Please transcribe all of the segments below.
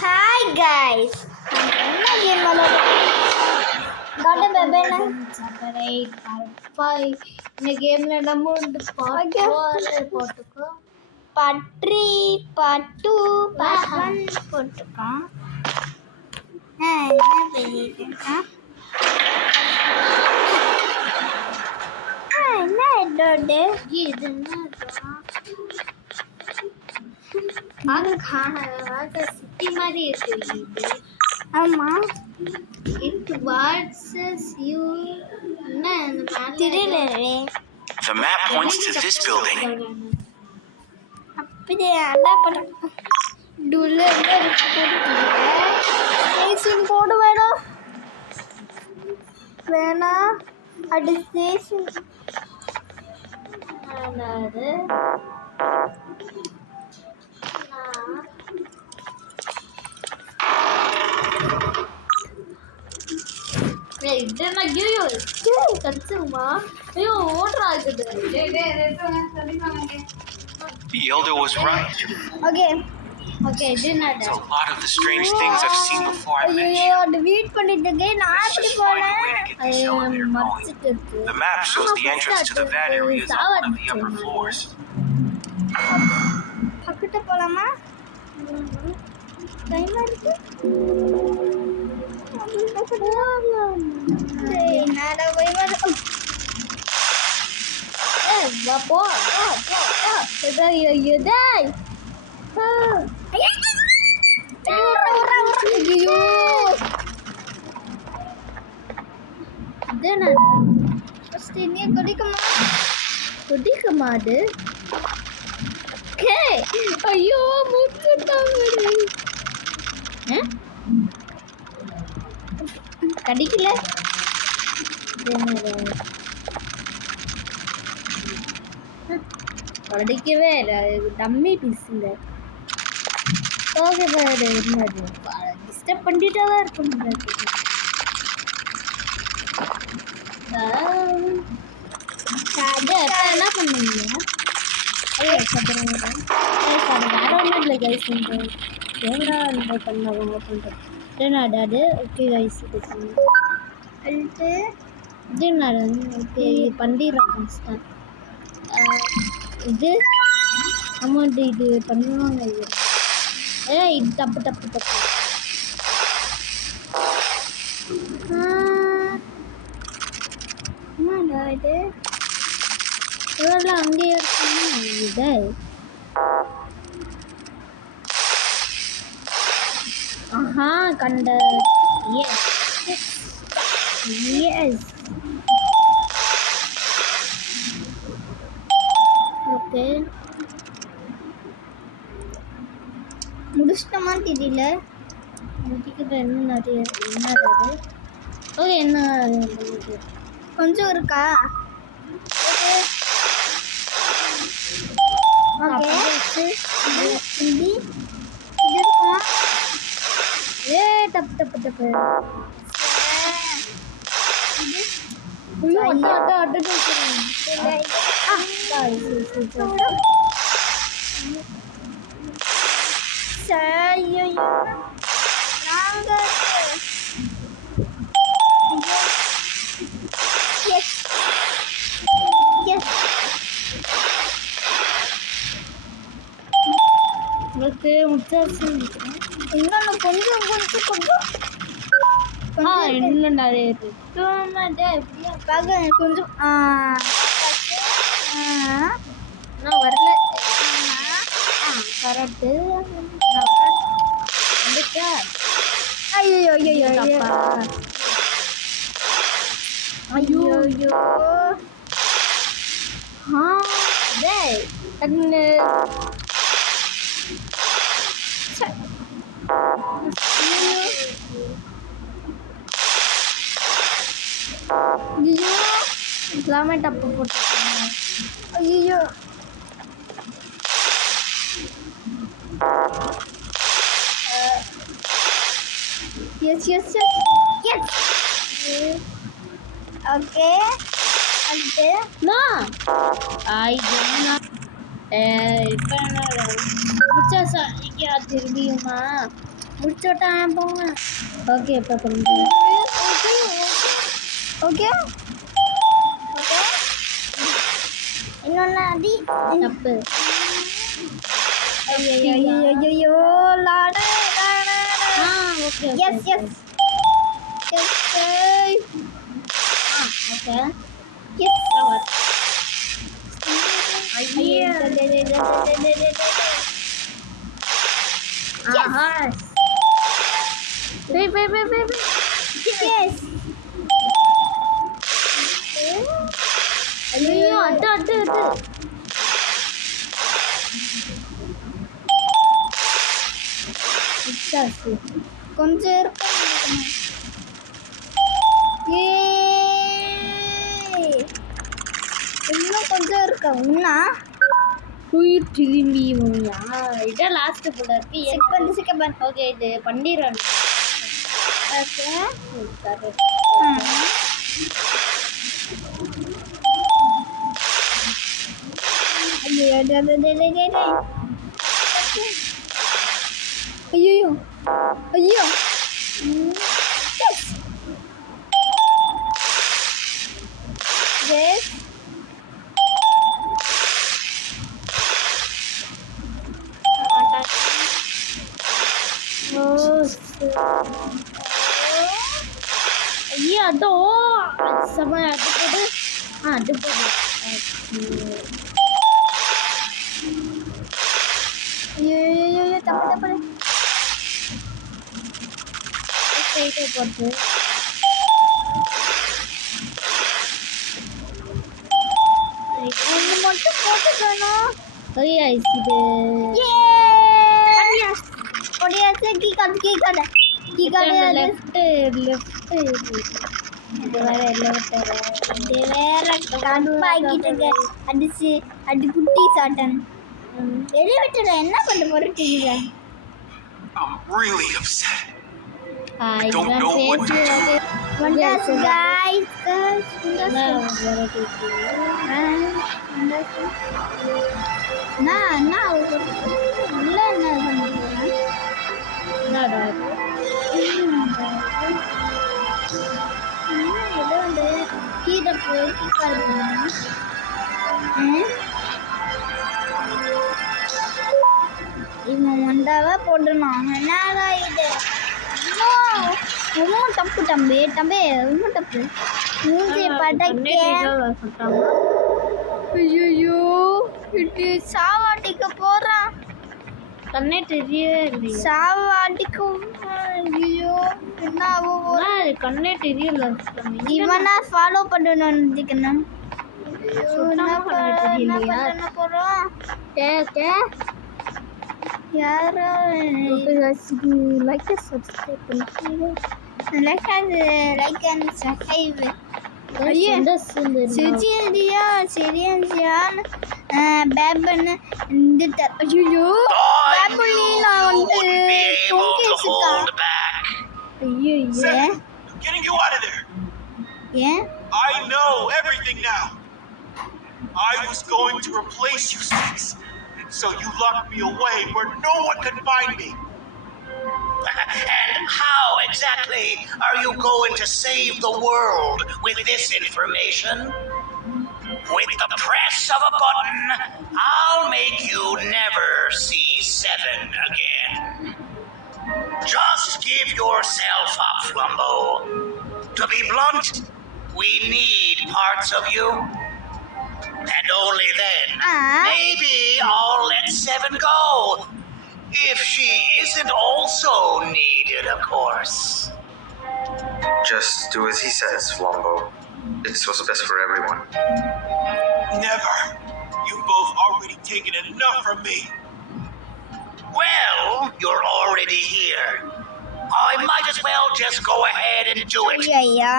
Hi guys, என்ன game விளையாடுறோம்? இந்த கேம்ல நம்ம போட்டுக்கோ பட்ரி பட்டு பட்வன் போட்டுக்கோம். என்ன பண்ணிருக்கா? என்ன இதோட சிட்டி மாதிரி இருக்கு. ஆமா, இட் வாட்ஸ் யூ தெரியல. The map points to this building. அப்படியே அதான் பண்ண டுல்ல ஸ்டேஷன் போடு வேணாம் அது ஸ்டேஷன் அதாவது The elder was right. Okay It's a lot of the strange things I've seen before I met ஐயோ you. அது வெயிட் பண்ணிட்டு இருக்கேன். நான் Let's எப்படி just find a way போறேன்? to get this elevator going. The map shows the entrance to the van areas on one of the upper floors. பக்கிட்ட போலாமா? Time இருக்கு. ஏய் நாடா போய் வர. வா போ டேய் ஐயோ டேய் ஐயோ இதென்ன ஃபர்ஸ்ட் நீ குடிக்குமா அது ஐயோ முச்சுட்டாங்க கடிக்கல. படிக்கவே இல்லை டம்மி பீஸுங்க ஓகே பாரு என்னது டிஸ்டர்ப் பண்ணிட்டே தான் இருக்கும் என்ன பண்ணீங்க வேற ஒன்றும் இல்லை கைஸ் தேங்காய் இந்த பண்ணவங்க பண்ணுறேன் என்னடாது ஓகே கைஸ் இது அல்ட்டு இது என்னடா ஓகே பண்ணிடுறோம் இது அமௌண்ட் இது பண்ணுவாங்க இது இது தப்பு என்னடா இது? இதெல்லாம் அங்கேயே இருக்காங்க இது கண்ட எஸ் ஓகே முடிச்சிட்டோமா தெரியல. முடிக்கிற என்ன நிறைய என்னது ஓகே என்ன கொஞ்சம் இருக்கா? ஓகே இது இருக்குமா? தப்பு ஐயோ அட்டை ஐயோ நாங்க எஸ் எஸ் உங்களுக்கு முச்சாச்சு இன்னொன்று கொஞ்சம் இன்னும் நிறைய இருக்கு பார்க்க கொஞ்சம் நான் வரல கரெக்டு வந்துச்சா ஐயோ தப்பா ஐயோ டேய் கண்ணு எல்லாமே டப்பு போட்டுருக்காங்க. ஐயோ yes yes yes yes okay அடுத்து ஐ இப்போ என்ன முடிச்சா ஐயா திரும்பியுமா முடிச்சோட்டா போங்க ஓகே இப்போ கொஞ்சம் ஓகே ஓகே இன்னொன்று அடி தப்பு ஐயோ லாடு okay yes yes yes okay yes ஐயா ஆஹா பே எஸ் ஐயோ அட்டு கொஞ்சம் இருக்கும் இன்னும் கொஞ்சம் இருக்கா உன்னா உயிர் திரும்பியா இதான் லாஸ்ட் போல இருக்கு சிக்கன் ஓகே இது பண்ணிடுறேன் ஓகே ஐயோ ஐயோ எஸ் ஐயா அதோ சம அது போடு அது போடு ஐயோ தப்பு ஸ்ட்ரைட்டே போட்டு ஒன்று மட்டும் போட்டுக்கணும் ஐயா இது ஒடியாச்சு கீ கார்டு லெஃப்ட் இது வேற இது வேற கடுப்பாக்கிட்டு அடிச்சு அடி குட்டி சாட்டன் எலிவேட்டர் என்ன பண்ண போற டிவில I'm really upset. I don't know what to do. Wonders guys நான் உள்ள என்ன பண்ணுறேன் என்னடா ஏதோ வந்து கீழே போய் கீக்கால் இவன் வந்தாவா போட்டுருந்தான் என்னடா இது ரொம்ப தப்பு தம்பி ரொம்ப தப்பு மூஞ்சி படைக்க ஐயோ இது சாவாட்டிக்க போறான் கண்ணே தெரியவே இல்லை சாவாட்டிக்கு ஐயோ என்ன கண்ணே தெரியல இவனா ஃபாலோ பண்ணணும் நினைக்கிறேன் என்ன போறோம் யாரோ லைக் சப்ஸ்கிரைப் பண்ணுங்க லைக் அண்ட் சப்ஸ்கிரைப் சரியா பேபன் இந்த ஐயோ பேபுலி நான் வந்து தொங்கி வச்சிருக்கான் ஐயோ Getting you out of there. ஏன் I know everything now. I was going to replace you six, so you locked me away where no one could find me. And how exactly are you going to save the world with this information? With the press of a button, I'll make you never see Seven again. Just give yourself up, Flumbo. To be blunt, we need parts of you. And only then, maybe I'll let Seven go. If she isn't also needed, of course. Just do as he says, Flumbo. It's what's best for everyone. Never. You've both already taken enough from me. Well, you're already here. I might as well just go ahead and do it. ஐயா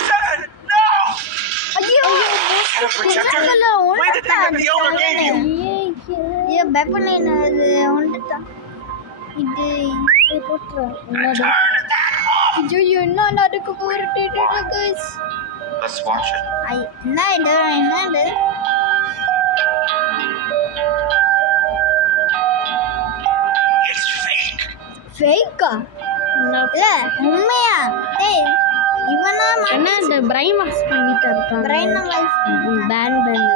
Seven, no! ஐயோ Head of Protector? Why the thing that the owner gave you? ஐயோ பேபுலி அது வந்துட்டான் இது போட்டுரும் என்னடா Turn that off! ஐயோ என்ன நடக்க போறது guys Let's watch it. என்ன இது ஃபேக்கா இல்ல உண்மையா டேய் இவனா என்ன இந்த பிரைன் வாஷ் பண்ணிட்டு இருக்கான் பிரைன் வாய்ஸ் பேன் பண்ணு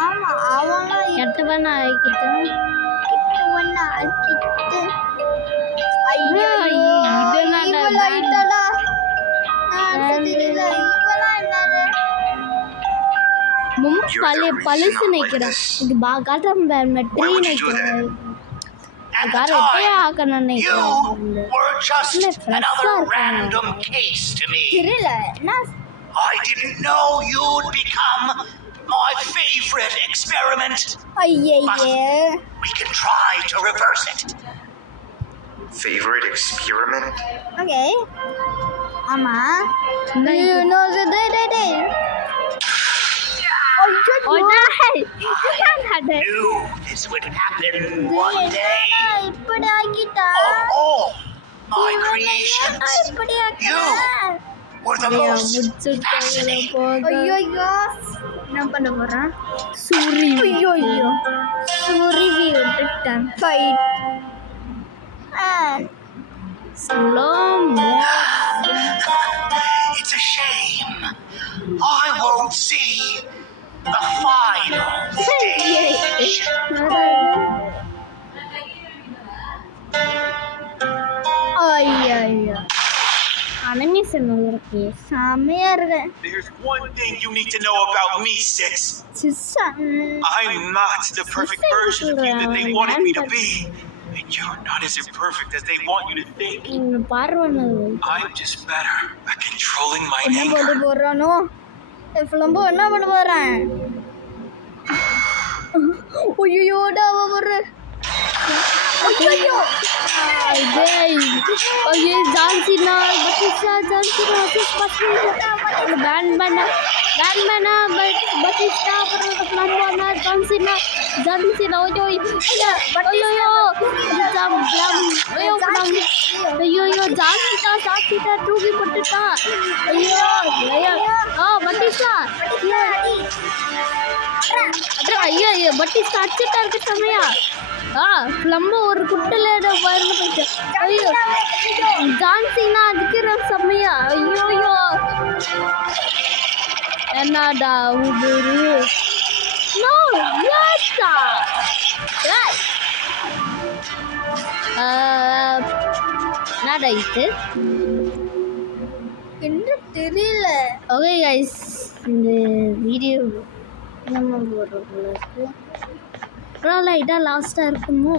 ஆமா அவனா கெட்டவன் ஆகிக்கிட்டேன் கிட்டவனா கிட்ட ஐயோ இதெல்லாம் இவளா இதடா நான் தெரியல இவளா என்னது பழுசு நினைக்கிறேன் இது காட்டம் ட்ரீ நினைக்கிறேன் At the time, you were just another random case to me. தெரியல நான் I didn't know you'd become my favorite experiment. ஐயே We can try to reverse it. Favorite experiment? Okay ஆமா நோ டேய் Knew this would happen one day. இப்படி ஆகிட்டா Of all my creations, இப்படி you ஆகிட்டா were the most fascinating. ஐயோ என்ன பண்ண போறான் சூரி ஐயோ சூரிவி விட்டுட்டான் fight slow It's a shame. I won't see the final stage. ஐயோ அனிமேஷன் இருக்கு செமையா இருக்கு There's one thing you need to know about me, Six. சிஸ்ஸா I'm not the perfect version of you that they wanted me to be. And you're not as imperfect as they want you to think. பார்வன I'm just better at controlling my என்ன பண்ண anger. போறானோ ஃபிளம்போ என்ன பண்ண போறான் ஐயோ அவ வர ஐயோ ஐயே ஜான்சினா பட்டிஸ்டா ஜான்சினா பேன் பண்ண பட்டிஸ்டா ஃப்ளம்போனா ஜான்சினா ஐயோ ஜான்சினா தூக்கி போட்டுட்டா ஐயோ பட்டிஸ்டா ஐயோ பட்டிஸ்டா அடிச்சுட்டா இருக்க சமயா ஃப்ளம்போ ஒரு குட்டில வயர்ந்து போயிட்டு ஐயோ ஜான்சினா அடிக்கிற சமயா ஐயோ என்னடா உபுரு நோ யாத்தா என்னடா இது என்ன தெரியல ஓகே கைஸ் இந்த வீடியோ நம்ம போடுறதுக்கு இதான் லாஸ்ட்டாக இருக்குமோ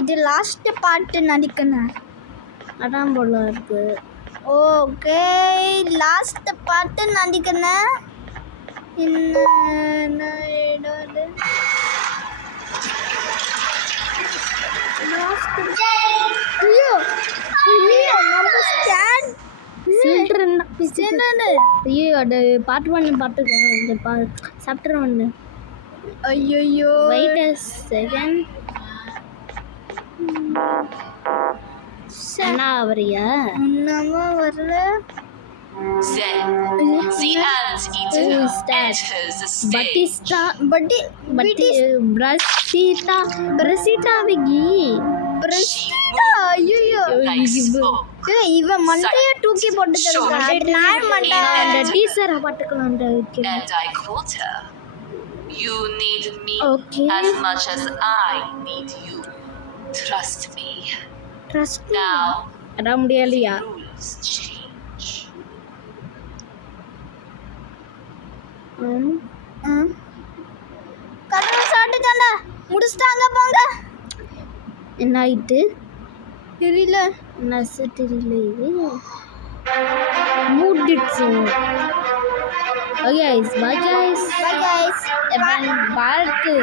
இது லாஸ்ட் பாட்டு நடிக்கணும் அதான் போல இருக்கு ஓகே லாஸ்ட் பாட்டு நடிக்கணும் என்ன ஏதாவது ஐயோ நம்ம ஸ்டாண்ட் ஐயோ அது பாட்டு சாப்டர் ஒன்று ஐயோ வெயிட் a செகண்ட் என்ன வரியா நம்ம வரல Then the anteater enters the stage. Batista பட்டி பிரசிட்டா விகி பிரஸ்டா ஐயோ Like smoke. இவன் மண்டைய தூக்கி போட்டு தருங்க நான் மண்டை அந்த teaser பாட்டுக்கலாம் And I quote her. You need me Okay. as much as I need you. Trust me. Trust Now, அதான் முடியலையா rules change. கடவுள் சாப்பிட்டுட்டாண்டா முடிச்சிட்டாங்க போங்க என்ன ஆயிட்டு தெரியல நசு தெரியல இது மூடிடுச்சு okay guys bye guys bye guys பாட்டு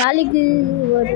நாளைக்கு ஒரு